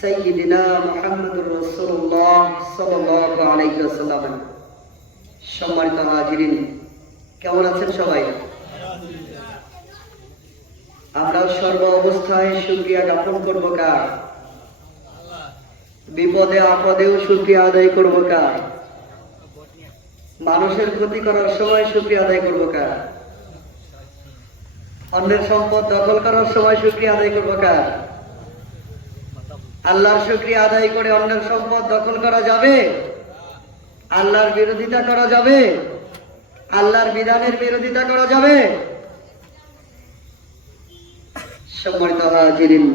সাইয়্যিদিনা মুহাম্মাদুর রাসূলুল্লাহ সাল্লাল্লাহু আলাইহি ওয়াসাল্লাম। সম্মানিত হাজিরিন, কেমন আছেন সবাই? আমরা সর্ব অবস্থায় শুকরিয়া জ্ঞাপন করব কার? বিপদে আপদেও শুকরিয়া আদায় করব কার? মানুষের ক্ষতি করার সময় শুকরিয়া আদায় করব কার? অন্যের সম্পদ দখল করার সময় শুকরিয়া আদায় করব কার? আল্লাহর শুকরিয়া আদায় করে অন্যের সম্পদ দখল করা যাবে? আল্লাহর বিরোধিতা করা যাবে? আল্লাহর বিধানের বিরোধিতা করা যাবে? সম্মানিত হাজিরিন,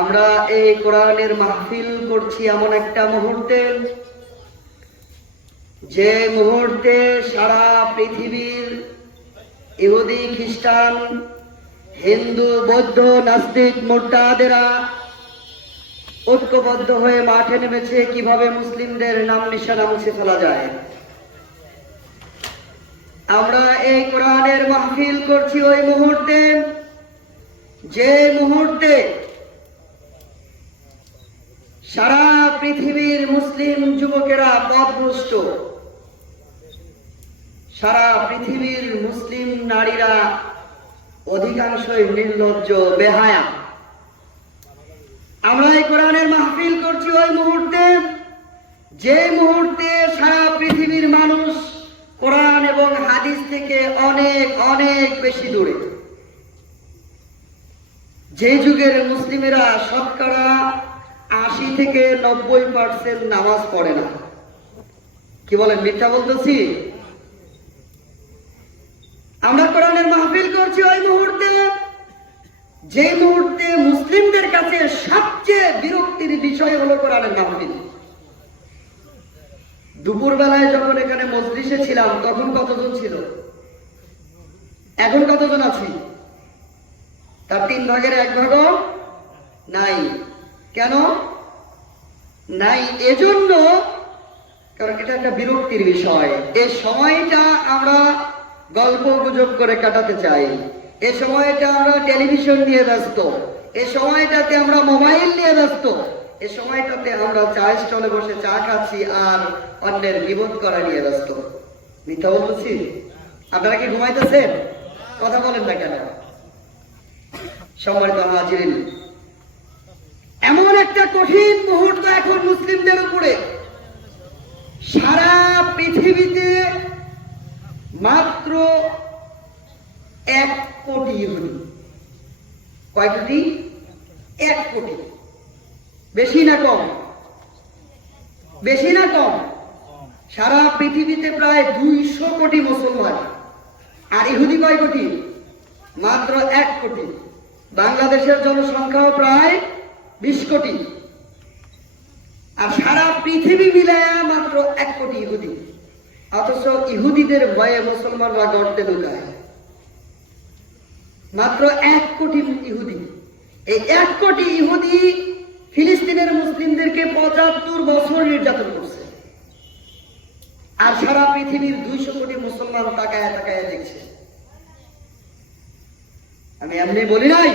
আমরা এই কোরআনের মাহফিল করছি এমন একটা মুহূর্তে, যে মুহূর্তে সারা পৃথিবীর ইহুদি, খ্রিস্টান, হিন্দু, বৌদ্ধ, নাস্তিক, মুরতাদেরা ঐক্যবদ্ধ হয়ে মাঠে নেমেছে কিভাবে মুসলিমদের নাম নিশানা মুছে ফেলা যায়। আমরা এই কোরআনের মাহফিল করছি ওই মুহূর্তে, যে মুহূর্তে সারা পৃথিবীর মুসলিম যুবকেরা পথভ্রষ্ট, সারা পৃথিবীর মুসলিম নারীরা অধিকাংশই নির্লজ্জ, বেহায়া। আমরা এই কোরআনের মাহফিল করছি ওই মুহূর্তে, যে মুহূর্তে সারা পৃথিবীর মানুষ কোরআন এবং হাদিস থেকে অনেক অনেক বেশি দূরে। যে যুগের মুসলিমেরা শতকরা ৮০ থেকে ৯০% নামাজ পড়ে না। কি বলেন, মিথ্যা বলতেছি? আমরা কোরআনের মাহফিল করছি ওই মুহূর্তে, যে মুহূর্তে মুসলিমদের কাছে সবচেয়ে বিরক্তির বিষয় হলো কোরআনের মাহফিল। দুপুর বেলায় যখন এখানে মজলিসে ছিলাম তখন কতজন ছিল? এখন কতজন আছি? তার 3 ভাগের 1 ভাগও নাই। কেন নাই? এজন্য, কারণ এটা একটা বিরক্তির বিষয়। এই সময়টা আমরা গল্প গুজব করে কাটাতে চাই, এই সময়টা আমরা টেলিভিশন নিয়ে ব্যস্ত, এই সময়টাতে আমরা মোবাইল নিয়ে ব্যস্ত, এই সময়টাতে আমরা চা স্টলে বসে চা খাচ্ছি আর অন্যের বিপদ করা নিয়ে ব্যস্ত। মিথ্যা বলতেছি? আপনারা কি ঘুমাইতেছেন? কথা বলেন না কেন? সম্মানিত হাজিরিন, এমন একটা কঠিন মুহূর্ত এখন মুসলিমদের উপরে। সারা পৃথিবীতে মাত্র 1 কোটি ইহুদি। কয় কোটি? 1 কোটি। বেশি না কম? বেশি না কম? সারা পৃথিবীতে প্রায় 200 কোটি মুসলমান, আর ইহুদি কয় কোটি? মাত্র 1 কোটি। বাংলাদেশের জনসংখ্যাও প্রায় 20 কোটি, আর সারা পৃথিবী মিলায়া মাত্র 1 কোটি ইহুদি। অথচ ইহুদিদের ভয়ে মুসলমানরা গর্তে ঢুকায়। মাত্র 1 কোটি ইহুদি। এই 1 কোটি ইহুদি ফিলিস্তিনের মুসলিমদেরকে 75 বছর নির্যাতন করছে, আর সারা পৃথিবীর 200 কোটি মুসলমান তাকায় তাকায় দেখছে। আমি এমনি বলি নাই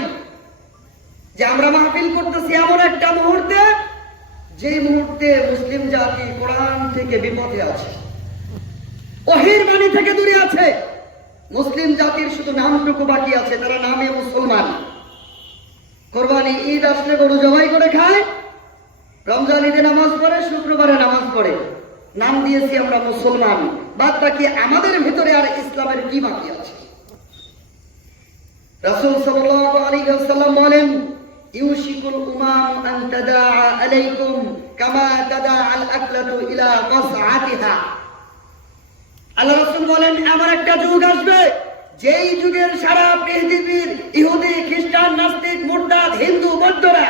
যে আমরা মাহফিল করতেছি এমন একটা মুহূর্তে, যে মুহূর্তে মুসলিম জাতি কোরআন থেকে বিপদে আছে, ওহীর বাণী থেকে দূরে আছে। মুসলিম জাতির শুধু নামটুকু বাকি আছে, তারা নামে মুসলমান। কোরবানি ঈদ আসলে গরু জবাই করে খায়, রমজান ঈদে নামাজ পড়ে, শুক্রবারে নামাজ পড়ে, নাম দিয়েছি আমরা মুসলমান। বাদ বাকি আমাদের ভিতরে আর ইসলামের কি বাকি আছে? রাসূল সাল্লাল্লাহু আলাইহি ওয়াসাল্লাম বলেন, ইউশিকুল উমাম আন তাদাআ আলাইকুম কামা তাদাআ আল আকলাতু ইলা কাসআতিহা। আল্লাহ রাসূল বলেন, এমন একটা যুগ আসবে, যেই যুগের সারা পৃথিবীর ইহুদি, খ্রিস্টান, নাস্তিক, মুরতাদ, হিন্দু, বৌদ্ধরা,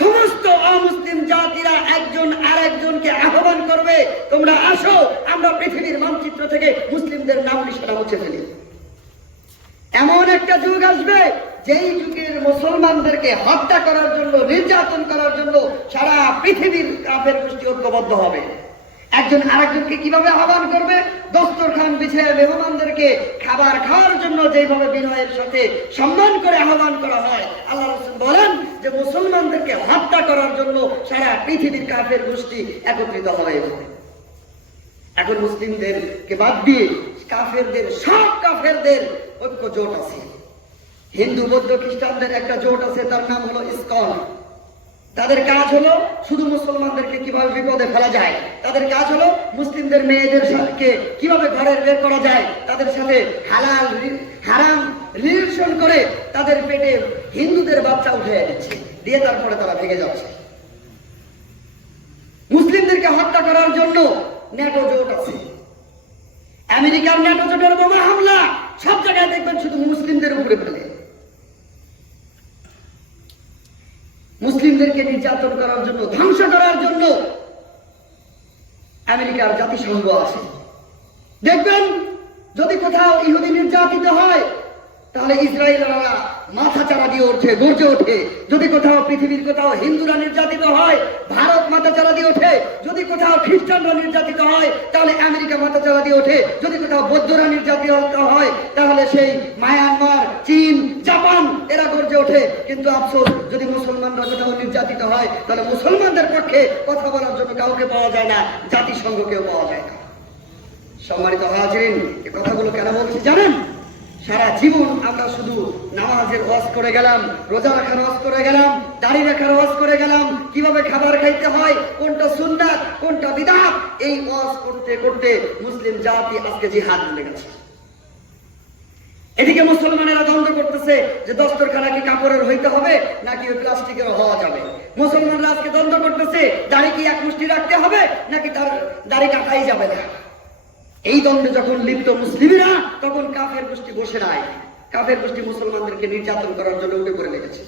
সমস্ত অমুসলিম জাতিরা একজন আরেকজনকে আহ্বান করবে, তোমরা আসো, আমরা পৃথিবীর মানচিত্র থেকে মুসলিমদের নাম নিশানা মুছে ফেলি। এমন একটা যুগ আসবে, যেই যুগের মুসলমানদেরকে হত্যা করার জন্য, নির্যাতন করার জন্য সারা পৃথিবীর কাফের গোষ্ঠী ঐক্যবদ্ধ হবে। একজন আরেকজনকে কিভাবে আহ্বান করবে, দস্তরখান বিছিয়ে মেহমানদেরকে খাবার খাওয়ার জন্য যেভাবে বিনয়ের সাথে সম্মান করে আহ্বান করা হয়, আল্লাহ রাসূল বলেন যে মুসলমানদেরকে হত্যা করার জন্য সারা পৃথিবীর কাফের গোষ্ঠী একত্রিত হয়ে যাবে। এখন মুসলিমদেরকে বাদ দিয়ে কাফেরদের, সব কাফেরদের ঐক্য জোট আছে। হিন্দু, বৌদ্ধ, খ্রিস্টানদের একটা জোট আছে, তার নাম হলো ইসকন। তাদের কাজ হলো শুধু মুসলমানদেরকে কিভাবে বিপদে ফেলা যায়, তাদের কাজ হলো মুসলিমদের মেয়েদের সাথে কিভাবে ঘরের বের করা যায়, তাদের সাথে হালাল হারাম রিলেশন করে তাদের পেটে হিন্দুদের বাচ্চা উঠে দিচ্ছে, দিয়ে তারপরে তারা ভেঙে যাচ্ছে। মুসলিমদেরকে হত্যা করার জন্য ন্যাটো জোট আছে। আমেরিকার ন্যাটো জোটের বোমা হামলা সব জায়গায় দেখবেন শুধু মুসলিমদের উপরে ফেলে। মুসলিমদেরকে নির্যাতন করার জন্য, ধ্বংস করার জন্য আমেরিকার জাতিসংঘ আছে। দেখবেন যদি কোথাও ইহুদি নির্যাতিত হয় তাহলে ইসরায়েলরা মাথা চারা দিয়ে ওঠে, গর্জে ওঠে। যদি কোথাও পৃথিবীর কোথাও হিন্দুরা নির্যাতিত হয়, ভারত মাথা চারা দিয়ে ওঠে। যদি কোথাও খ্রিস্টানরা নির্যাতিত হয় তাহলে আমেরিকা মাথা চারা দিয়ে ওঠে। যদি কোথাও বৌদ্ধরা নির্যাতিত হয় তাহলে সেই মায়ানমার, চীন, জাপান এরা গর্জে ওঠে। কিন্তু আফসোস, যদি মুসলমানরা কোথাও নির্যাতিত হয় তাহলে মুসলমানদের পক্ষে কথা বলার জন্য কাউকে পাওয়া যায় না, জাতিসংঘকেও পাওয়া যায় না। সম্মানিত হাজিরিন, এই কথাগুলো কেন বলছি জানেন? সারা জীবন আমরা শুধু নামাজের ওয়াজ করে গেলাম, রোজা রাখার ওয়াজ করে গেলাম, দাড়ি রাখার ওয়াজ করে গেলাম, কিভাবে খাবার খাইতে হয়, কোনটা সুন্নাত কোনটা বিদআত, এই ওয়াজ করতে করতে মুসলিম জাতি আজকে জিহাদ ভুলে গেছে। এদিকে মুসলমানেরা দ্বন্দ্ব করতেছে যে দস্তরখানা কি কাপড়ের হইতে হবে নাকি ওই প্লাস্টিকের হওয়া যাবে। মুসলমানরা আজকে দ্বন্দ্ব করতেছে দাড়ি কি এক মুষ্টি রাখতে হবে নাকি তার দাড়ি কাটাই যাবে না। এই দ্বন্দ্বে যখন লিপ্ত মুসলিমরা, তখন কাফের গোষ্ঠী বসে নাই। কাফের গোষ্ঠী মুসলমানদেরকে নির্যাতন করার জন্য উঠে পড়ে লেগেছে।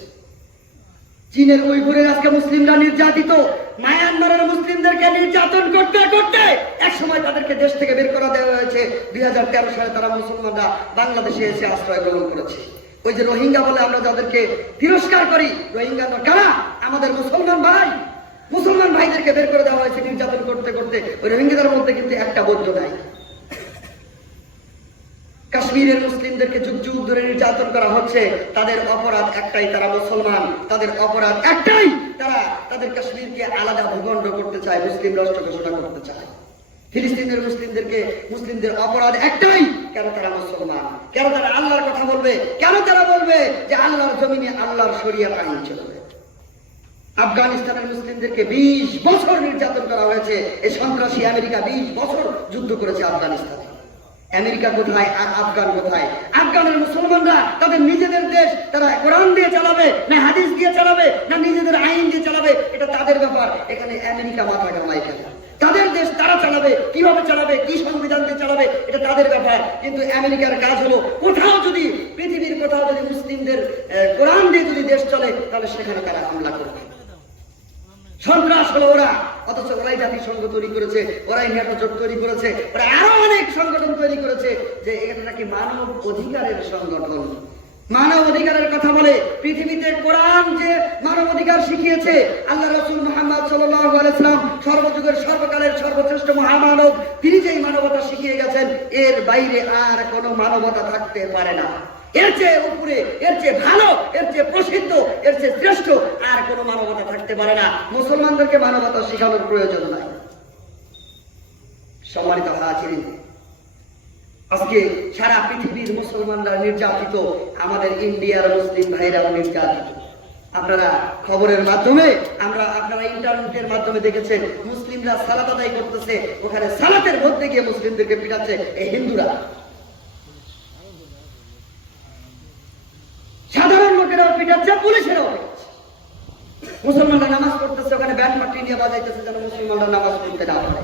চীনের উইঘুরের আজকে মুসলিমরা নির্যাতিত, মায়ানমারের মুসলিমদেরকে নির্যাতন করতে করতে এক সময় তাদেরকে দেশ থেকে বের করে দেওয়া হয়েছে। 2013 সালে তারা মুসলমানরা বাংলাদেশে এসে আশ্রয় গ্রহণ করেছে। ওই যে রোহিঙ্গা বলে আমরা যাদেরকে তিরস্কার করি, রোহিঙ্গা কারা? আমাদের মুসলমান ভাই। মুসলমান ভাইদেরকে বের করে দেওয়া হয়েছে নির্যাতন করতে করতে। ওই রোহিঙ্গাদের মধ্যে কিন্তু একটা বৌদ্ধ নাই। কাশ্মীরের মুসলিমদেরকে যুগ যুগ ধরে নির্যাতন করা হচ্ছে। তাদের অপরাধ একটাই, তারা মুসলমান। তাদের অপরাধ একটাই, তারা তাদের কাশ্মীরকে আলাদা ভূখণ্ড করতে চায়, মুসলিম রাষ্ট্র ঘোষণা করতে চায়। ফিলিস্তিনের মুসলিমদের অপরাধ একটাই, কেন তারা মুসলমান, কেন তারা আল্লাহর কথা বলবে, কেন তারা বলবে যে আল্লাহর জমিনে আল্লাহর শরিয়াত আইন চলবে। আফগানিস্তানের মুসলিমদেরকে 20 বছর নির্যাতন করা হয়েছে। এই সন্ত্রাসী আমেরিকা 20 বছর যুদ্ধ করেছে আফগানিস্তানে। আমেরিকা কোথায় আর আফগান কোথায়? আফগানের মুসলমানরা তাদের নিজেদের দেশ তারা কোরআন দিয়ে চালাবে না হাদিস দিয়ে চালাবে না নিজেদের আইন দিয়ে চালাবে, এটা তাদের ব্যাপার। এখানে আমেরিকা মাথা ঘামায় কেন? তাদের দেশ তারা চালাবে, কিভাবে চালাবে, কি সংবিধান দিয়ে চালাবে, এটা তাদের ব্যাপার। কিন্তু আমেরিকার কাজ হলো কোথাও যদি পৃথিবীর কোথাও যদি মুসলিমদের কোরআন দিয়ে যদি দেশ চলে তাহলে সেখানে তারা হামলা করবে। সন্ত্রাস হলো ওরা। অথচ ওরাই জাতিসংঘ তৈরি করেছে, ওরাই ন্যাটো জোট তৈরি করেছে, ওরা আরো অনেক সংগঠন তৈরি করেছে যে এটা নাকি মানব অধিকারের সংগঠন। মানব অধিকারের কথা বলে। পৃথিবীতে কোরআন যে মানব অধিকার শিখিয়েছে, আল্লাহ রাসূল মুহাম্মদ সাল্লাল্লাহু আলাইহি ওয়াসাল্লাম সর্বযুগের সর্বকালের সর্বশ্রেষ্ঠ মহামানব, তিনি যেই মানবতা শিখিয়ে গেছেন এর বাইরে আর কোনো মানবতা থাকতে পারে না। এর চেয়ে উপরে, এর চেয়ে ভালো, এর চেয়ে প্রসিদ্ধ, এর চেয়ে শ্রেষ্ঠ আর কোনো মানবতা থাকতে পারে না। মুসলমানদেরকে মানবতা শেখানোর প্রয়োজন নাই। সম্মানিত হাজিরিন, আজকে সারা পৃথিবীর মুসলমানরা নির্যাতিত, আমাদের ইন্ডিয়ার মুসলিম ভাইরাও নির্যাতিত। আপনারা খবরের মাধ্যমে, আপনারা ইন্টারনেটের মাধ্যমে দেখেছেন মুসলিমরা সালাত আদায় করতেছে, ওখানে সালাতের মধ্যে গিয়ে মুসলিমদেরকে পিটাচ্ছে এই হিন্দুরা। সাধারণ লোকেরাও পিটাচ্ছে, পুলিশেরাও পিটাচ্ছে। মুসলমানরা নামাজ পড়তেছে, ওখানে ব্যান্ড পার্টি নিয়ে বাজাইতেছে যেন মুসলমানরা নামাজ পড়তে না পারে।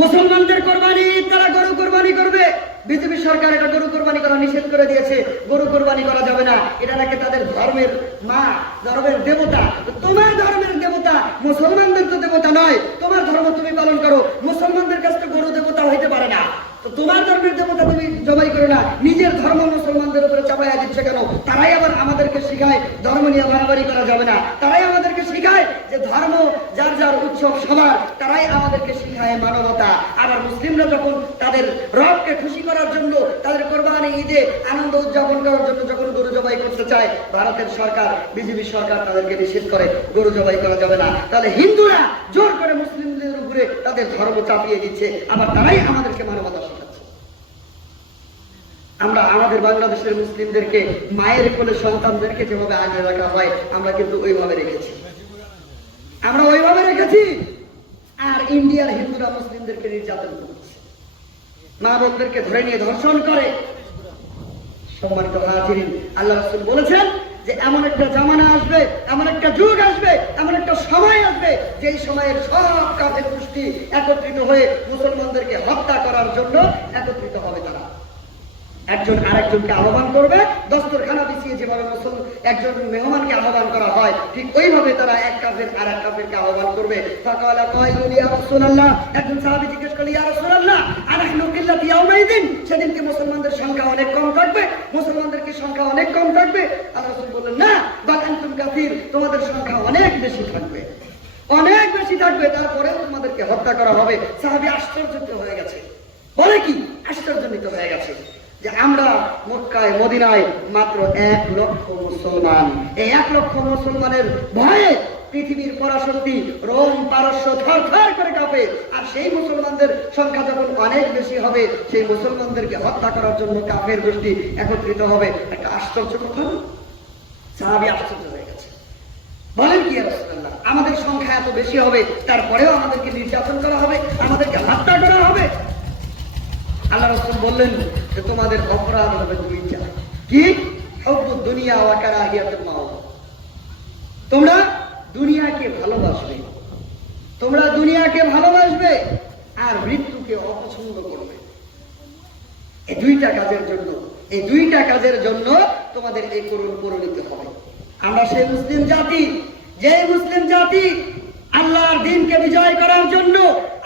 মুসলমানদের কোরবানি, তারা গরু কোরবানি করবে। বিজেপি সরকার এটা গরু কোরবানি করা নিষেধ করে দিয়েছে। গরু কোরবানি করা যাবে না, এটা নাকি তাদের ধর্মের মা, ধর্মের দেবতা। তোমার ধর্মের দেবতা মুসলমানদের তো দেবতা নয়। তোমার ধর্ম তুমি পালন করো, মুসলমানদের কাছে তো গরু দেবতা হইতে পারে না। তো তোমার ধর্মের দেবতা তুমি জবাই করো না, নিজের ধর্ম মুসলমানদের উপরে চাপাইয়া দিচ্ছে কেন? তারাই আবার আমাদেরকে শিখায় ধর্ম নিয়ে বাড়াবাড়ি করা যাবে না। তারাই আমাদেরকে শিখায় যে ধর্ম যার যার উৎসব সবার, তারাই আমাদেরকে শিখায় মানবতা। আবার মুসলিমরা যখন তাদের রবকে খুশি করার জন্য, তাদের কোরবানি ঈদে আনন্দ উদযাপন করার জন্য যখন গরু জবাই করতে চায়, ভারতের সরকার, বিজেপি সরকার তাদেরকে নিষেধ করে গরু জবাই করা যাবে না। তাহলে হিন্দুরা জোর করে মুসলিমদের উপরে তাদের ধর্ম চাপিয়ে দিচ্ছে, আবার তারাই আমাদেরকে মানবতা শেখাচ্ছে। আমরা আমাদের বাংলাদেশের মুসলিমদেরকে মায়ের কোলে সন্তানদেরকে যেভাবে আগলে রাখা হয়, আমরা কিন্তু ওইভাবে রেখেছি, আমরা ওইভাবে রেখেছি। আর ইন্ডিয়ার হিন্দুরা মুসলিমদেরকে নির্যাতন করছে, মা বোনদেরকে ধরে নিয়ে ধর্ষণ করে। সম্মানিত হাজিরিন, আল্লাহ রাসূল বলেছেন যে এমন একটা জামানা আসবে, এমন একটা যুগ আসবে, এমন একটা সময় আসবে, যেই সময়ের সব কাফের গোষ্ঠী একত্রিত হয়ে মুসলমানদেরকে হত্যা করার জন্য একত্রিত হবে। তারা একজন আরেকজনকে আহ্বান করবে, দস্তরখানা বিছিয়ে যেভাবে একজন মেহমানকে আহ্বান করা হয়, ঠিক ওইভাবে তারা এক কাফের আর এক কাফেরকে আহ্বান করবে। ফাকালা কাইলুন ইয়া রাসূলুল্লাহ, একজন সাহাবী জিজ্ঞেস করলেন, ইয়া রাসূলুল্লাহ আনাহনু কিল্লাতি ইয়াউমাইদিন, সেদিনকে মুসলমানদের সংখ্যা অনেক কম থাকবে, মুসলমানদের কি সংখ্যা অনেক কম থাকবে? আল্লাহ রাসূল বললেন, না, বাল আনতুম কাসীর, তোমাদের সংখ্যা অনেক বেশি থাকবে, অনেক বেশি থাকবে, তারপরেও তোমাদেরকে হত্যা করা হবে। সাহাবী আশ্চর্যিত হয়ে গেছে, বলে কি আশ্চর্যজনিত হয়ে গেছে যে আমরা মক্কায় মদিনায় মাত্র 1 লক্ষ মুসলমান, এই 1 লক্ষ মুসলমানের ভয়ে পৃথিবীর পরাশক্তি রোম পারস্য থরথর করে কাঁপে। আর সেই মুসলমানদের সংখ্যা যখন অনেক বেশি হবে, সেই মুসলমানদেরকে হত্যা করার জন্য কাফের গোষ্ঠী একত্রিত হবে। একটা আশ্চর্য কথা না? সাহাবী আশ্চর্য হয়ে গেছে, বলেন কি ইয়া রাসূলুল্লাহ, আমাদের সংখ্যা এত বেশি হবে, তারপরেও আমাদেরকে নির্যাতন করা হবে, আমাদেরকে হত্যা করা হবে? আল্লাহ রাসূল বললেন যে তোমাদের অপরাধ হবে দুইটা। কি? হুব্বুদ দুনিয়া ওয়া কারাহিয়াতুল মাউত, তোমরা দুনিয়াকে ভালোবাসবে, তোমরা দুনিয়াকে ভালোবাসবে আর মৃত্যুকে অপছন্দ করবে। এই দুইটা কাজের জন্য, এই দুইটা কাজের জন্য তোমাদের এই করুণ পরিণতি হবে। আমরা সেই মুসলিম জাতি, যে মুসলিম জাতি আল্লাহর দ্বীনকে বিজয় করার জন্য,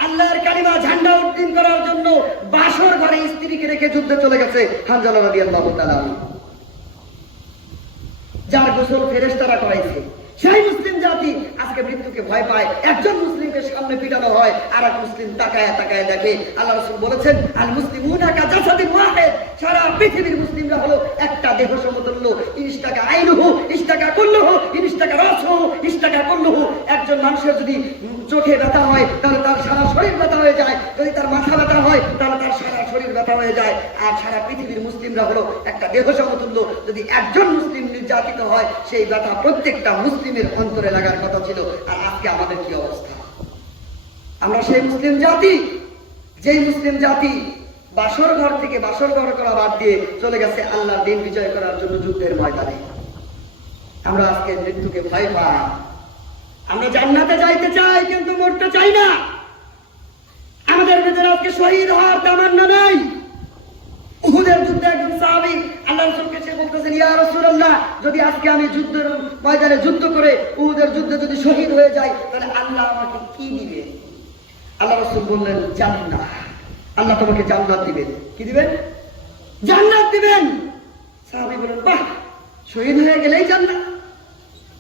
আল্লাহর কালিমা ঝান্ডা উত্তোলন করার জন্য বাসর ঘরে স্ত্রীকে রেখে যুদ্ধে চলে গেছে, হানজালা রাদিয়াল্লাহু তাআলা, যার গোসল ফেরেশতারা করাইছে, সেই মুসলিম জাতি আজকে মৃত্যুকে ভয় পায়। একজন মুসলিমকে সামনে পিটানো হয়, আর এক মুসলিম তাকায় তাকায় দেখে। আল্লাহ রাসূল বলেছেন, আল মুসলিমুনা কাজাসাদিন ওয়াহিদ, সারা পৃথিবীর মুসলিমরা হলো একটা দেহ সমতুল্য। ইনস্তাকা আইনুহু ইনস্তাকা কুল্লুহু, ইনস্তাকা রাসুহু ইনস্তাকা কুল্লুহু। একজন মানুষের যদি চোখে ব্যথা হয়, তাহলে তার সারা শরীর ব্যথা হয়ে যায়, যদি তার মাথা ব্যথা হয়, তাহলে তার সারা শরীর ব্যথা হয়ে যায়। আর সারা পৃথিবীর মুসলিমরা হলো একটা দেহ সমতুল্য। যদি একজন মুসলিম নির্যাতিত হয়, সেই ব্যথা প্রত্যেকটা মুসলিমের অন্তরে লাগার কথা ছিল। আর আজকে আমাদের কি অবস্থা? আমরা সেই মুসলিম জাতি, যেই মুসলিম জাতি বাসর ঘর থেকে বাসর ঘর করা বাদ দিয়ে চলে গেছে আল্লাহর দ্বীন বিজয় করার জন্য যুদ্ধের ময়দানে। আমরা আজকে মৃত্যুকে ভয় পাই। আমরা জান্নাতে যাইতে চাই, কিন্তু মরতে চাই না। আমাদের ভিতরে আজকে শহীদ হওয়ার তামান্না নাই। উহুদের যুদ্ধে একজন সাহাবী আল্লাহ রাসূলকে সে বলতেছেন, ইয়া রাসূলুল্লাহ, যদি আজকে আমি যুদ্ধের ময়দানে যুদ্ধ করে উহুদের যুদ্ধে যদি শহীদ হয়ে যাই, তাহলে আল্লাহ আমাকে কি দিবেন? আল্লাহ রাসূল বললেন, জান্নাত। আল্লাহ তোমাকে জান্নাত দিবেন। কি দিবেন? জান্নাত দিবেন। সাহাবী বললেন, বাহ, শহীদ হয়ে গেলেই জান্নাত?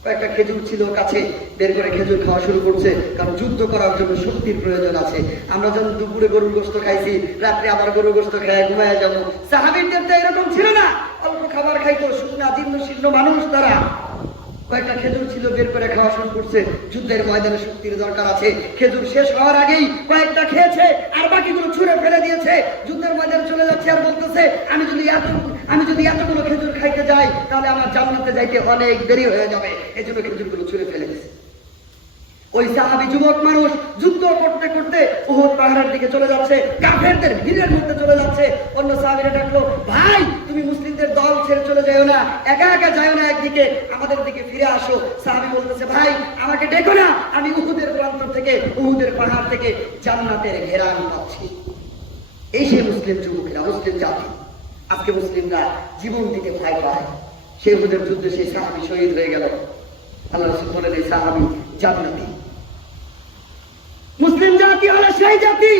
কয়েকটা খেজুর ছিল কাছে, বের করে খেজুর খাওয়া শুরু করছে, কারণ যুদ্ধ করার জন্য শক্তির প্রয়োজন আছে। আমরা যখন দুপুরে গরুর গোশত খাইছি, রাত্রে আবার গরুর গোশত খেয়ে ঘুমায় যাবো। সাহাবীদের তো এরকম ছিল না, অল্প খাবার খাইতো, শুকনা জীর্ণ শীর্ণ মানুষ তারা। কয়েকটা খেজুর ছিল, বের করে খাওয়া শুরু করছে। যুদ্ধের ময়দানে শক্তির দরকার আছে। খেজুর শেষ হওয়ার আগেই কয়েকটা খেয়েছে, আর বাকিগুলো ছুঁড়ে ফেলে দিয়েছে। যুদ্ধের ময়দানে চলে যাচ্ছে, আর বলতেছে, আমি যদি এতগুলো খেজুর খাইতে যাই, তাহলে আমার জান্নাতে যাইতে অনেক দেরি হয়ে যাবে। এই জন্য খেজুরগুলো ছুঁড়ে ফেলে দিয়েছে। ওই সাহাবী যুবক মানুষ যুদ্ধ করতে করতে উহুদ পাহাড়ের দিকে চলে যাচ্ছে, কাফেরদের ভিড়ের মধ্যে চলে যাচ্ছে। অন্য সাহাবীরা ডাকলো, ভাই, তুমি মুসলিমদের দল ছেড়ে চলে যাও না, একা একা যাও না, একদিকে আমাদের দিকে ফিরে আসো। সাহাবী বলতেছে, ভাই, আমাকে ডেকো না, আমি উহুদের প্রান্ত থেকে, উহুদের পাহাড় থেকে জান্নাতের ঘেরান পাচ্ছি। এই সেই মুসলিম যুবকেরা, মুসলিম জাতি। আজকে মুসলিমরা জীবন দিতে ভয় পায়। সেই উহুদের যুদ্ধে সেই সাহাবী শহীদ হয়ে গেল। আল্লাহ রাসূল বলেন, এই সাহাবী জান্নাতি। মুসলিম জাতি হলো সেই জাতি,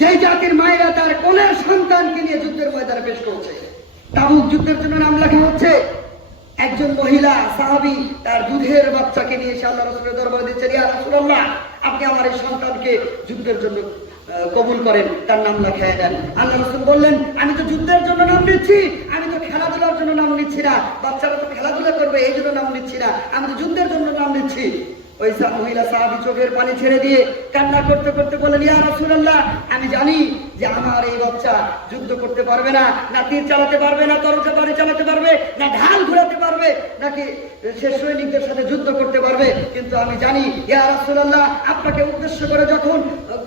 যেই জাতির মায়েরা তার কোলের সন্তানকে নিয়ে যুদ্ধের ময়দানে পেশ করছে। তাবুক যুদ্ধের জন্য নাম লেখা হচ্ছে। একজন মহিলা সাহাবী তার দুধের বাচ্চাকে নিয়ে এসে আল্লাহ রাসূলের দরবারে দিচ্ছেন, ইয়া রাসূলুল্লাহ, আপনি আমার এই সন্তানকে যুদ্ধের জন্য কবুল করেন, তার নাম লেখায় দেন। আল্লাহ রাসূল বললেন, আমি তো যুদ্ধের জন্য নাম নিচ্ছি, আমি তো খেলাধুলার জন্য নাম নিচ্ছি না, বাচ্চারা তো খেলাধুলা করবে এই জন্য নাম নিচ্ছি না, আমি তো যুদ্ধের জন্য নাম নিচ্ছি। ওই মহিলা সাহাবী চোখের পানি ছেড়ে দিয়ে কান্না করতে করতে বললেন, ইয়া রাসূলুল্লাহ, আমি জানি যে আমার এই বাচ্চা যুদ্ধ করতে পারবে না, না তীর চালাতে পারবে, না তরবারি চালাতে পারবে, না ঢাল ঘোরাতে পারবে, নাকি সে সৈনিকদের সাথে যুদ্ধ করতে পারবে, কিন্তু আমি জানি ইয়া রাসূলুল্লাহ, আপনাকে উদ্দেশ্য করে যখন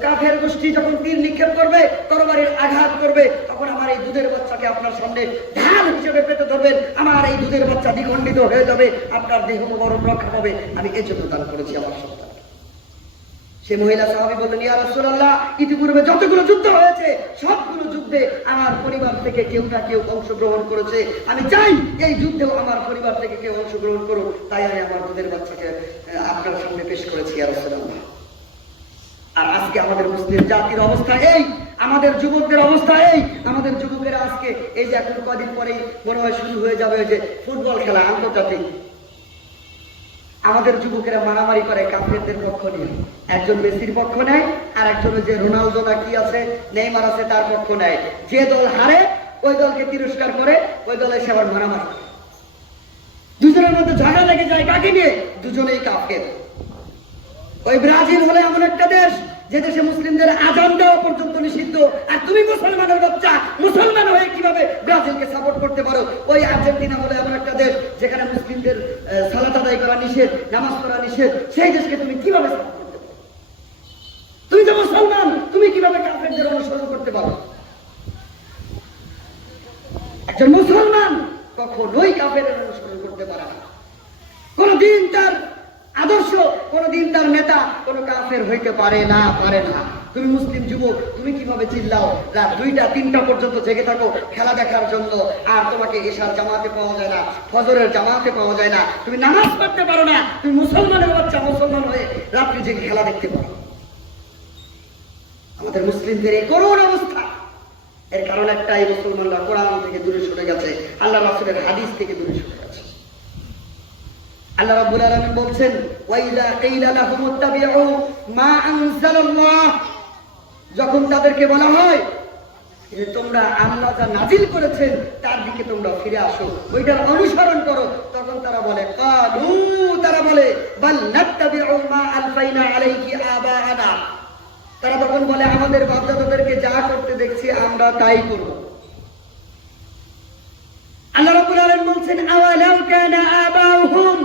কাফের গোষ্ঠী যখন তীর নিক্ষেপ করবে, তরবারির আঘাত করবে, তখন আমার এই দুধের বাচ্চাকে আপনার সামনে ঢাল হিসেবে পেতে ধরবেন, আমার এই দুধের বাচ্চা দ্বিখণ্ডিত হয়ে যাবে, আপনার দেহ মোবারক রক্ষা পাবে, আমি এই জন্য দান করেছি আমার সন্তান। সে মহিলা সাহাবী বললেন, ইয়া রাসূলুল্লাহ, ইতিপূর্বে যতগুলো যুদ্ধ হয়েছে সবগুলো যুদ্ধে আমার পরিবার থেকে কেউ না কেউ অংশগ্রহণ করেছে, আমি চাই এই যুদ্ধেও আমার পরিবার থেকে কেউ অংশগ্রহণ করুক, তাই আমি আমার দুধের বাচ্চাকে আপনার সামনে পেশ করেছি ইয়া রাসূলুল্লাহ। আর আজকে আমাদের মুসলিম জাতির অবস্থা এই, আমাদের যুবকদের অবস্থা এই, আমাদের যুবকেরা আজকে এই যে এখন কদিন পরেই মনে হয় শুরু হয়ে যাবে যে ফুটবল খেলা আন্তর্জাতিক, আমাদের যুবকেরা মারামারি করে কাফেরদের পক্ষ নিয়ে, একজন মেসির পক্ষ নেয় আর একজন যে রোনালদো না কি আছে, নেইমার আছে, তার পক্ষ নেয়। যে দল হারে ওই দলকে তিরস্কার করে, ওই দলে সে আবার মারামারি, দুজনের মধ্যে ঝগড়া লেগে যায়, কাকে নিয়ে? দুজনেই কাফের। ওই ব্রাজিল হলে এমন একটা দেশ যে দেশে মুসলিমদের আযান দেওয়া পর্যন্ত নিষিদ্ধ, আর তুমি মুসলমানের বাচ্চা মুসলমান হয়ে কিভাবে ব্রাজিলকে সাপোর্ট করতে পারো? ওই আর্জেন্টিনা হলে এমন একটা দেশ যেখানে মুসলিমদের সালাত আদায় করা নিষেধ, নামাজ পড়া নিষেধ, সেই দেশকে তুমি কিভাবে সাপোর্ট করতে পারো? তুমি যে মুসলমান, তুমি কিভাবে কাফেরদের অনুসরণ করতে পারো? একজন মুসলমান কখনোই কাফেরের অনুসরণ করতে পারে না, কোনদিন তার আদর্শ, কোনদিন তার নেতা কোন কাফের হইতে পারে না, পারে না। তুমি মুসলিম যুবক, তুমি কিভাবে চিল্লাও, রাত 2টা 3টা পর্যন্ত জেগে থাকো খেলা দেখার জন্য, আর তোমাকে এশার জামাতে পাওয়া যায় না, ফজরের জামাতে পাওয়া যায় না, তুমি নামাজ পড়তে পারো না, তুমি মুসলমানের বাচ্চা মুসলমান হয়ে রাত্রি জেগে খেলা দেখতে পারো। আমাদের মুসলিমদের এই করুণ অবস্থা, এর কারণ একটাই, মুসলমানরা কোরআন থেকে দূরে সরে গেছে, আল্লাহ রাসূলের হাদিস থেকে দূরে সরে গেছে। আল্লাহ রাব্বুল আলামিন বলছেন, ওয়াইদা কিলা লাহুম ইত্তাবিউ মা আনজালাল্লাহ, যখন তাদেরকে বলা হয় যে তোমরা আল্লাহ যা নাজিল করেছেন তার দিকে তোমরা ফিরে আসো, ওইটার অনুসরণ করো, তখন তারা বলে কালু, তারা বলে বাল নাত্তাবিউ মা আলফাইনা আলাইহি আবাআনা, তারা তখন বলে আমাদের বাপ-দাদাদেরকে যা করতে দেখছি আমরা তাই করব। আল্লাহ রাব্বুল আলামিন বলছেন, আওয়ালাউ কানা আবাউহুম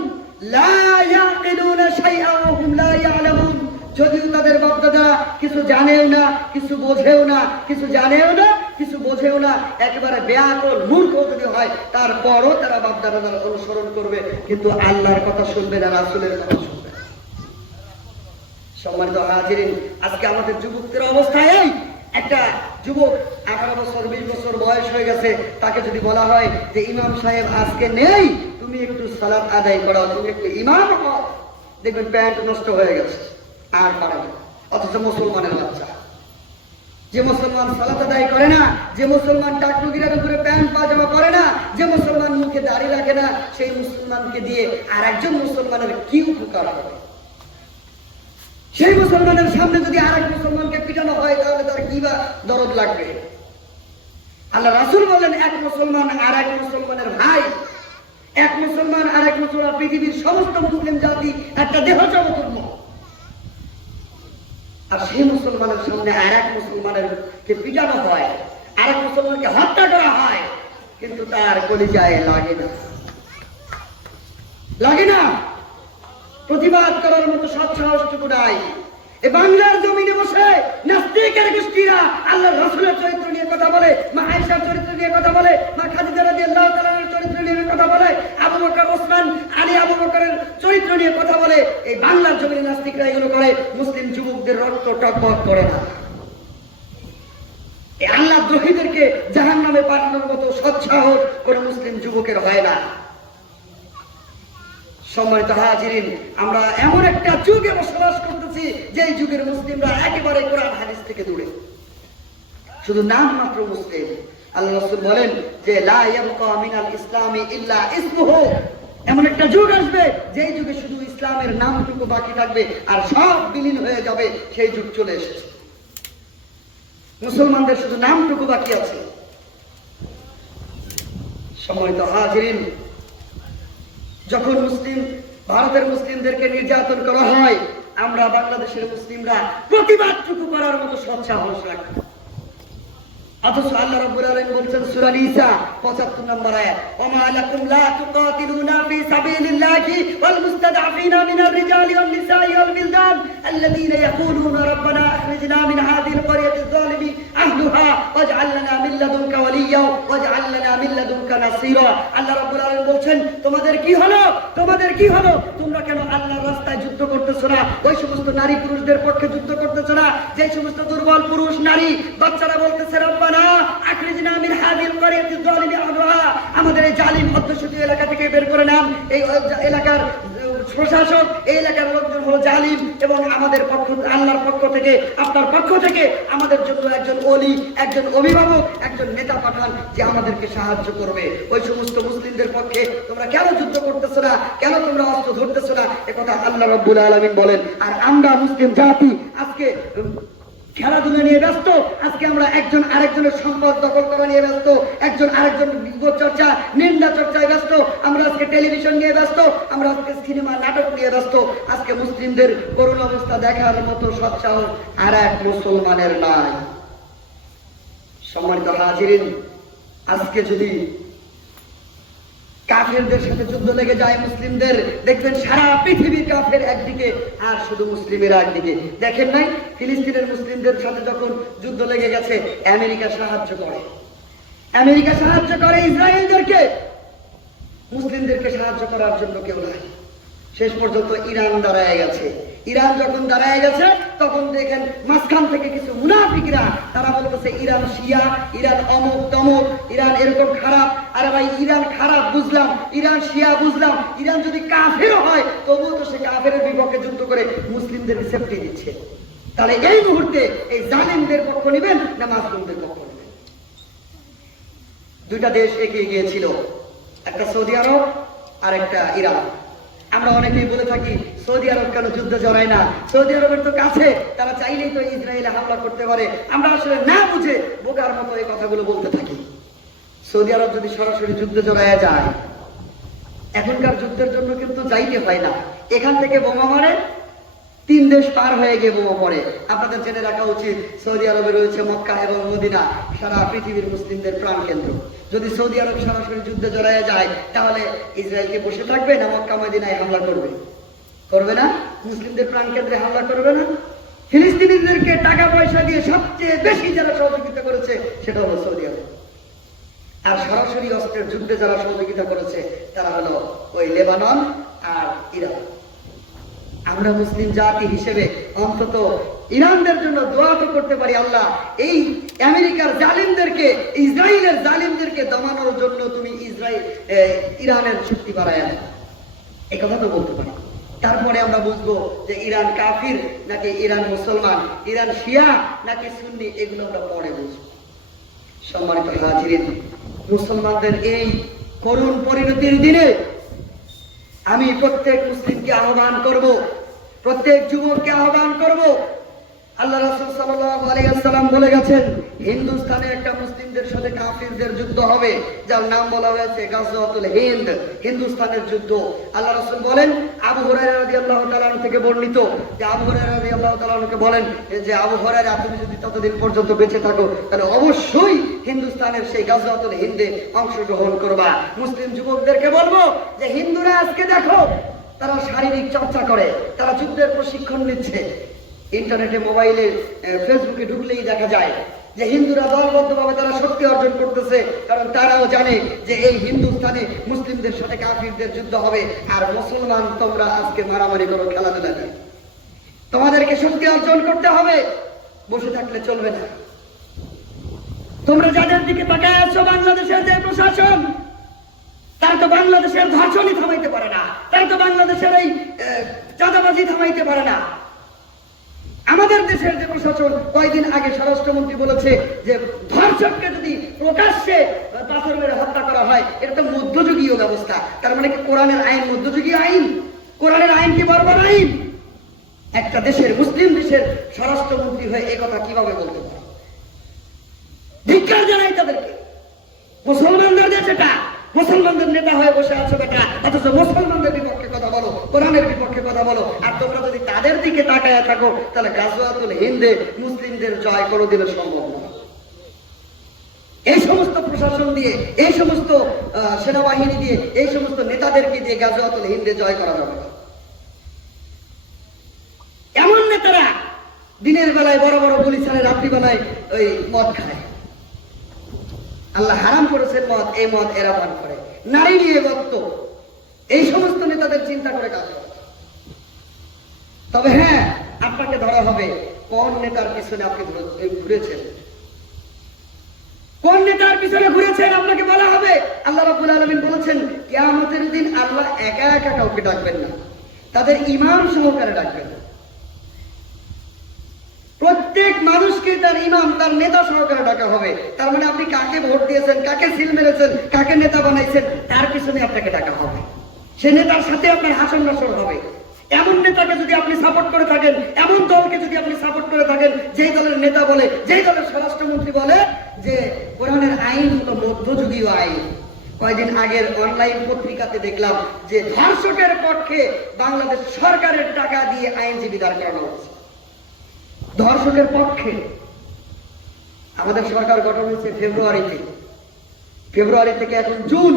লা ইয়াকিলুনা শাইআন ওয়া হুম লা ইয়ালামুন, যদিও তাদের বাপ-দাদা কিছু জানেও না, কিছু বোঝেও না, কিছু জানেও না, কিছু বোঝেও না, একেবারে বেয়াকল মূর্খ যদি হয়, তারপরও তারা বাপ-দাদাদের অনুসরণ করবে, কিন্তু আল্লাহর কথা শুনবে না, রাসূলের কথা শুনবে না। সম্মানিত হাজিরিন, আজকে আমাদের যুবকদের অবস্থা এই, একটা যুবক 18 বছর 20 বছর বয়স হয়ে গেছে, তাকে যদি বলা হয় যে ইমাম সাহেব আজকে নেই, তুমি একটু সালাত আদায় করো, তুমি একটু ইমাম হও, দেখবেন প্যান্ট নষ্ট হয়ে গেছে, আর পারে না। অথচ মুসলমানের বাচ্চা, যে মুসলমান সালাত আদায় করে না, যে মুসলমান টাকলুগিরার উপরে প্যান্ট পাজামা পরে না, যে মুসলমান মুখে দাড়ি রাখে না, সেই মুসলমানকে দিয়ে আর একজন মুসলমানের কি উপকার হবে? সেই মুসলমানের সামনে যদি আরেক মুসলমানকে পিটানো হয় তাহলে তার কি বা দরদ লাগবে? আল্লাহ রাসূল বলেন, এক মুসলমান আর এক মুসলমানের ভাই, এক মুসলমান আর এক মুসলমান, পৃথিবীর সমস্ত মুসলিম জাতি একটা দেহ সমতুল্য। আর সেই মুসলমানের সামনে আর এক মুসলমানের কে পিটানো হয়, আর এক মুসলমানকে হত্যা করা হয়, কিন্তু তার কলিজায় লাগে না, লাগে না, প্রতিবাদ করার মতো সৎসাহসটুকু নাই। এ বাংলার জমিনে বসে নাস্তিকের গোষ্ঠীরা আল্লাহর রাসূলের চরিত্র নিয়ে কথা বলে, মা আয়েশার চরিত্র নিয়ে কথা বলে, মা খাদিজা রাদিয়াল্লাহু তাআলার চরিত্র নিয়ে কথা বলে, আবু বকর, ওসমান, আলী, আবু বকরের চরিত্র নিয়ে কথা বলে। এই বাংলার জমিনে নাস্তিকরা এগুলো করে, মুসলিম যুবকদের রক্ত টকবক করে না। এই আল্লাহ দ্রোহীদেরকে জাহান্নামে পাঠানোর মতো সৎসাহস কোন মুসলিম যুবকের হয় না। সম্মানিত হাজিরিন, আমরা এমন একটা যুগে বসবাস করতেছি যে যুগের মুসলিমরা একেবারে কোরআন হাদিস থেকে দূরে, শুধু নাম মাত্র মুসলিম। আল্লাহ রাসূল বলেন যে লা ইয়াবকা মিনাল ইসলামি ইল্লা ইসমুহু, এমন একটা যুগ আসবে যেই যুগে শুধু ইসলামের নামটুকু বাকি থাকবে আর সব বিলীন হয়ে যাবে। সেই যুগ চলে এসেছে। মুসলমানদের শুধু নামটুকু বাকি আছে। সম্মানিত হাজিরিন, যখন ভারতের মুসলিমদেরকে নির্যাতন করা হয়, আমরা বাংলাদেশের মুসলিমরা প্রতিবাদটুকু করার মতো সৎসাহস রাখি। অথচ আল্লাহ রাব্বুল আলামিন বলছেন সূরা নিসা ৭৫ নম্বর আয়াত, ওমা লাকুম লা তুকাতিলুনা ফি সাবিলিল্লাহি ওয়াল মুস্তাদআফিনা মিনার রিজালি ওয়ান নিসাই ওয়াল বিলদান আল্লাযীনা ইয়াকুলুনা রাব্বানা আখরিজনা মিন হাযিহিল ক্বরিয়াতিজ যালিমি আহলুহা ওয়াজআল লানা মিন লাদুনকা ওয়ালিয়্যা ওয়াজআল লানা মিন লাদুনকা নাসীরা। আল্লাহ রাব্বুল আলামিন বলছেন, তোমাদের কি হলো? তোমরা কেন আল্লাহর রাস্তায় যুদ্ধ করতেছো না? ওই সমস্ত নারী পুরুষদের পক্ষে যুদ্ধ করতেছো না যে সমস্ত দুর্বল পুরুষ নারী বাচ্চারা বলতেছে, আমাদের এই জালিম অধ্যুষিত এলাকা থেকে বের করে নাম। এই এলাকার প্রশাসক, এই এলাকার লোকজন হলো জালিম, এবং আমাদের আল্লাহর পক্ষ থেকে, আপনার পক্ষ থেকে আমাদের জন্য একজন ওলি, একজন অভিভাবক, একজন নেতা পাঠান যে আমাদেরকে সাহায্য করবে। ওই সমস্ত মুসলিমদের পক্ষে তোমরা কেন যুদ্ধ করতেছো না? কেন তোমরা অস্ত্র ধরতেছো না? একথা আল্লাহ রাব্বুল আলামিন বলেন। আর আমরা মুসলিম জাতি আজকে খেলাধুলা নিয়ে ব্যস্ত, আজকে আমরা একজন আরেকজনের সম্পদ দখল করা নিয়ে ব্যস্ত, একজন আরেকজন চর্চা, নিন্দা চর্চায় ব্যস্ত, আমরা আজকে টেলিভিশন নিয়ে ব্যস্ত, আমরা আজকে সিনেমা নাটক নিয়ে ব্যস্ত। আজকে মুসলিমদের করুণ অবস্থা দেখার মতো সৎসাহস আর এক মুসলমানের নাই। সম্মানিত হাজিরিন, আজকে যদি কাফেরদের সাথে যুদ্ধ লেগে যায় মুসলিমদের, দেখবেন সারা পৃথিবীর কাফের একদিকে আর শুধু মুসলিমের একদিকে। দেখেন নাই ফিলিস্তিনের মুসলিমদের সাথে যখন যুদ্ধ লেগে গেছে, আমেরিকা সাহায্য করে ইসরায়েলদেরকে, মুসলিমদেরকে সাহায্য করার জন্য কেউ নাই। শেষ পর্যন্ত ইরান দাঁড়ায় গেছে। ইরান যখন দাঁড়ায় গেছে, তখন দেখেন মাঝখান থেকে কিছু মুনাফিকরা তারা বলতেছে ইরান শিয়া, ইরান অমুক তমুক, ইরান এরকম খারাপ। আরে ভাই, ইরান খারাপ বুঝলাম, ইরান শিয়া বুঝলাম, ইরান যদি কাফেরও হয় তবুও তো সে কাফের বিপক্ষে যুদ্ধ করে মুসলিমদের সেফটি দিচ্ছে। তাহলে এই মুহূর্তে এই জালিমদের পক্ষ নেবেন না মাসলুমদের পক্ষ নেবেন? দুইটা দেশ এগিয়ে গিয়েছিল, একটা সৌদি আরব আর একটা ইরান। আমরা অনেকেই বলে থাকি সৌদি আরব কেন যুদ্ধে জড়ায় না? সৌদি আরবের তো কাছে, তারা চাইলেই তো ইসরায়েলে হামলা করতে পারে। আমরা আসলে না বুঝে বোকার মতো এই কথাগুলো বলতে থাকি। সৌদি আরব যদি সরাসরি যুদ্ধে জড়ায় যায়, এখনকার যুদ্ধের জন্য কিন্তু যাইতে হয় না, এখান থেকে বোমা মারে, 3 দেশ পার হয়ে গিয়ে বোমা পড়ে। আপনাদের জেনে রাখা উচিত, সৌদি আরবে রয়েছে মক্কা এবং মদিনা, সারা পৃথিবীর মুসলিমদের প্রাণকেন্দ্র। যদি সৌদি আরব সরাসরি যুদ্ধে জড়ায় যায়, তাহলে ইসরায়েলকে বসে থাকবে না মক্কা মদিনায় হামলা করবে না? মুসলিমদের প্রাণকেন্দ্রে হামলা করবে না? ফিলিস্তিনিদেরকে টাকা পয়সা দিয়ে সবচেয়ে বেশি যারা সহযোগিতা করেছে সেটা হলো সৌদি আরব। আর সরাসরি অস্ত্রের যুদ্ধে যারা সহযোগিতা করেছে তারা হলো ওই লেবানন আর ইরান। আমরা মুসলিম জাতি হিসেবে অন্তত ইরানদের জন্য দোয়া তো করতে পারি, আল্লাহ এই আমেরিকার জালিমদেরকে, ইসরায়েলের জালিমদেরকে দমানোর জন্য তুমি ইরানের শক্তি বাড়ায় আনো, এই কথা তো বলতে পারি। তারপরে আমরা বুঝবো যে ইরান কাফির নাকি ইরান মুসলমান, ইরান শিয়া নাকি সুন্নি, এগুলো আমরা পরে বুঝবো। সম্মানিত হাজিরিন, মুসলমানদের এই করুণ পরিণতির দিনে আমি প্রত্যেক মুসলিমকে আহ্বান করব, প্রত্যেক যুবককে আহ্বান করব। আল্লাহ রাসূল সাল্লাল্লাহু আলাইহি ওয়াসাল্লাম বলে গেছেন, হিন্দুস্তানে একটা মুসলিমদের সাথে কাফিরদের যুদ্ধ হবে, যার নাম বলা হয়েছে গাজওয়াতুল হিন্দ, হিন্দুস্তানের যুদ্ধ। আল্লাহ রাসূল বলেন, আবু হুরায়রা রাদিয়াল্লাহু তাআলা থেকে বর্ণিত যে আবু হুরায়রা রাদিয়াল্লাহু তাআলাকে বলেন যে আবু হুরায়রা, তুমি যদি ততদিন পর্যন্ত বেঁচে থাকো তাহলে অবশ্যই হিন্দুস্তানের সেই গাজওয়াতুল হিন্দে অংশগ্রহণ করবা। মুসলিম যুবকদেরকে বলবো যে হিন্দুরা আজকে দেখো, তারা শারীরিক চর্চা করে, তারা যুদ্ধের প্রশিক্ষণ নিচ্ছে। ইন্টারনেটে, মোবাইলে, ফেসবুকে ঢুকলেই দেখা যায় যে হিন্দুরা দলবদ্ধভাবে তারা শক্তি অর্জন করতেছে, কারণ তারাও জানে যে এই হিন্দুস্তানে মুসলিমদের সাথে কাফিরদের যুদ্ধ হবে। আর মুসলমান তোমরা আজকে মারামারি করো, খেলাধুলা নিয়ে, তোমাদেরকে শক্তি অর্জন করতে হবে, বসে থাকলে চলবে না। তোমরা যাদের দিকে তাকায় আছো, বাংলাদেশের যে প্রশাসন, তারা তো বাংলাদেশের ধর্ষণই থামাইতে পারে না, তারা তো বাংলাদেশের এই চাঁদাবাজি থামাইতে পারে না। আমাদের দেশের যে প্রশাসন কয়েকদিন আগে স্বরাষ্ট্রমন্ত্রী বলেছে যে ধর্ষককে যদি প্রকাশ্যে পাথর মেরে হত্যা করা হয়, এটা তো মধ্যযুগীয় ব্যবস্থা। তার মানে কি কোরআনের আইন মধ্যযুগীয় আইন? কোরআনের আইন কি বর্বর আইন? একটা দেশের, মুসলিম দেশের স্বরাষ্ট্রমন্ত্রী হয়ে এই কথা কিভাবে বলতে পারে? ধিক্কার জানাই তাদেরকে। মুসলমানদের দেশ এটা, মুসলমানদের নেতা হয়ে বসে আছো বেটা, অথচ মুসলমানদের বিপক্ষে কথা বলো, কোরআনের বিপক্ষে কথা বলো। আর তোমরা যদি তাদের দিকে তাকায় থাকো, তাহলে গাজওয়াতুল হিন্দে মুসলিমদের জয় কোনোদিনও সম্ভব না। এই সমস্ত প্রশাসন দিয়ে, এই সমস্ত সেনাবাহিনী দিয়ে, এই সমস্ত নেতাদেরকে দিয়ে গাজওয়াতুল হিন্দে জয় করা যাবে না। এমন নেতারা দিনের বেলায় বড় বড় গুলি ছাড়ে, রাত্রিবেলায় ওই মদ খায়। আল্লাহ হারাম করেছেন মদ, এই মদ এরা পান করে, নারী নিয়ে বক্ত। এই সমস্ত নেতাদের চিন্তা করে কাজ করে। তবে হ্যাঁ, আপনাকে ধরা হবে কোন নেতার পিছনে আপনি ঘুরেছেন, কোন নেতার পিছনে ঘুরেছেন আপনাকে বলা হবে। আল্লাহ রাব্বুল আলামিন বলেছেন, কিয়ামতের দিন আল্লাহ একা একা কাউকে ডাকবেন না, তাদের ইমাম সহকারে ডাকবেন। প্রত্যেক মানুষকে তার ইমাম, তার নেতা সহকারে ডাকা হবে। তার মানে আপনি কাকে ভোট দিয়েছেন, কাকে সিল মেরেছেন, কাকে নেতা বানাইছেন, তার পিছনে আপনাকে ডাকা হবে। সে নেতার সাথে আপনার হাসন নাসর হবে। এমন নেতাকে যদি আপনি সাপোর্ট করে থাকেন, এমন দলকে যদি আপনি সাপোর্ট করে থাকেন, যেই দলের নেতা বলে, যেই দলের স্বরাষ্ট্রমন্ত্রী বলে যে কোরআনের আইন হলো মধ্যযুগীয় আইন। কয়েকদিন আগের অনলাইন পত্রিকাতে দেখলাম যে ধর্ষকের পক্ষে বাংলাদেশ সরকারের টাকা দিয়ে আইনজীবী দাঁড় করানো হচ্ছে। ধর্ষকের পক্ষে আমাদের সরকার গঠন হয়েছে ফেব্রুয়ারিতে। ফেব্রুয়ারি থেকে এখন জুন,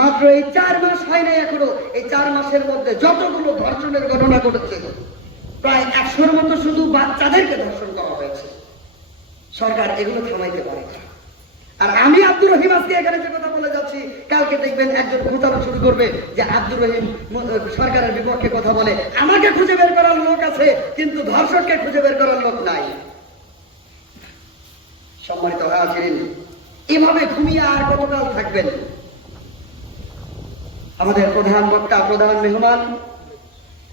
মাত্র এই 4 মাস হয় নাই এখনো। এই 4 মাসের মধ্যে যতগুলো ধর্ষণের ঘটনা ঘটেছে, প্রায় 100-র মতো শুধু বাচ্চাদেরকে ধর্ষণ করা হয়েছে। সরকার এগুলো থামাইতে পারে না। আর আমি আব্দুর রহিম আজকে এখানে যে কথা বলে যাচ্ছি, কালকে দেখবেন একজন খোঁচানো শুরু করবে যে আব্দুর রহিম সরকারের বিপক্ষে কথা বলে। আমাকে খুঁজে বের করার লোক আছে, কিন্তু ধর্ষককে খুঁজে বের করার লোক নাই। সম্মানিত হাজিরিন, এভাবে ঘুমিয়ে আর কতকাল থাকবেন? আমাদের প্রধান বক্তা, প্রধান মেহমান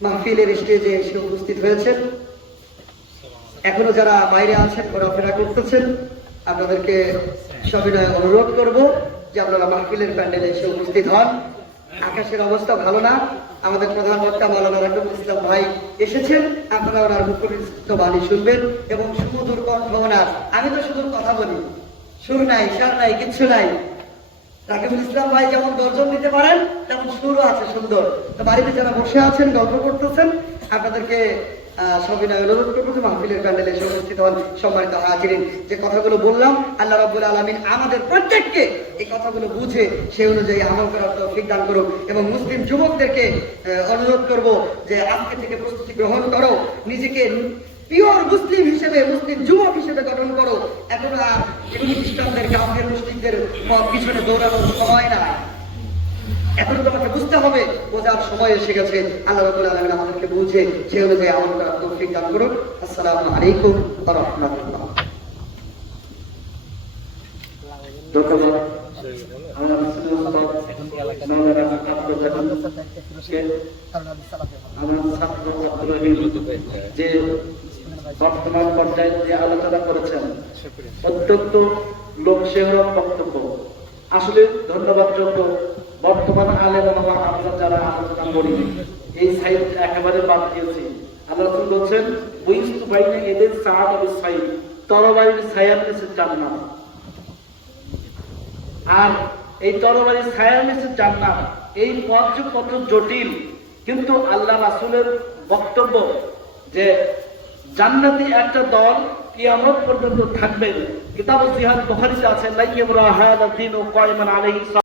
মাহফিলের স্টেজে এসে উপস্থিত হয়েছেন। এখনো যারা বাইরে আছেন, ঘোরাফেরা করতেছেন, আপনাদেরকে সবিনয় অনুরোধ করব যে আপনারা মাহফিলের প্যান্ডেলে এসে উপস্থিত হন। আকাশের অবস্থা ভালো না। আমাদের প্রধান বক্তা মাওলানা রাকিবুল ইসলাম ভাই এসেছেন। আপনারা ওনার মুখরিত বাণী শুনবেন এবং সুমধুর কণ্ঠ ওনার। আমি তো শুধু কথা বলি, সুর নাই, সার নাই, কিচ্ছু নাই। রাকিবুল ইসলাম ভাই যেমন দর্জন দিতে পারেন, তেমন সুরও আছে সুন্দর। তো বাড়িতে যারা বসে আছেন, গল্প করতেছেন, আপনাদেরকে সবিনয় অনুরোধ করবো যে মাহফিলের প্যান্ডেলে এসে উপস্থিত হন। সম্মানিত হাজিরিন, যে কথাগুলো বললাম, আল্লাহ রাব্বুল আলামিন আমাদের প্রত্যেককে এই কথাগুলো বুঝে সেই অনুযায়ী আমল করার তৌফিক দান করুন। এবং মুসলিম যুবকদেরকে অনুরোধ করব যে আজকে থেকে প্রস্তুতি গ্রহণ করো, নিজেকে পিওর মুসলিম হিসেবে, মুসলিম যুবক হিসেবে গঠন করো। এখন আর খ্রিস্টানদের, কাফের, মুসলিমদের পিছনে দৌড়ানোর সময় না। এখন তোমাকে বুঝতে হবে, বোঝার সময় এসে গেছে। আল্লাহ রাব্বুল আলামিন আমাদেরকে বুঝে সেই অনুযায়ী আমল করার তৌফিক দান করুন। আসসালামু আলাইকুম ওয়া রাহমাতুল্লাহ। ধন্যবাদ। যে বর্তমান পর্যায়ে যে আলোচনা করেছেন, অত্যন্ত লোকসেবক বক্তব্য, আসলে ধন্যবাদ যোগ্য। বর্তমান আলেম ওলামা আমরা যারা আলোচনা করি, এই সাইড একেবারে বাদ দিয়েছি। আল্লাহ রাসূল বলেছেন, বুইস্তু বাইনা এদের সাআদ আবিস সাইদ, তরবারির ছায়ার নিচে জান্নাত। আর এই তরবারির ছায়ার নিচে জান্নাত, এই পথ কত জটিল, কিন্তু আল্লাহ রাসূলের বক্তব্য যে জান্নাতি একটা দল কিয়ামত পর্যন্ত থাকবে। কিতাব জিহাদ বুখারীতে আছে, লা ইয়ামরা হাযা দ্বীনু কায়মান আলাইহি।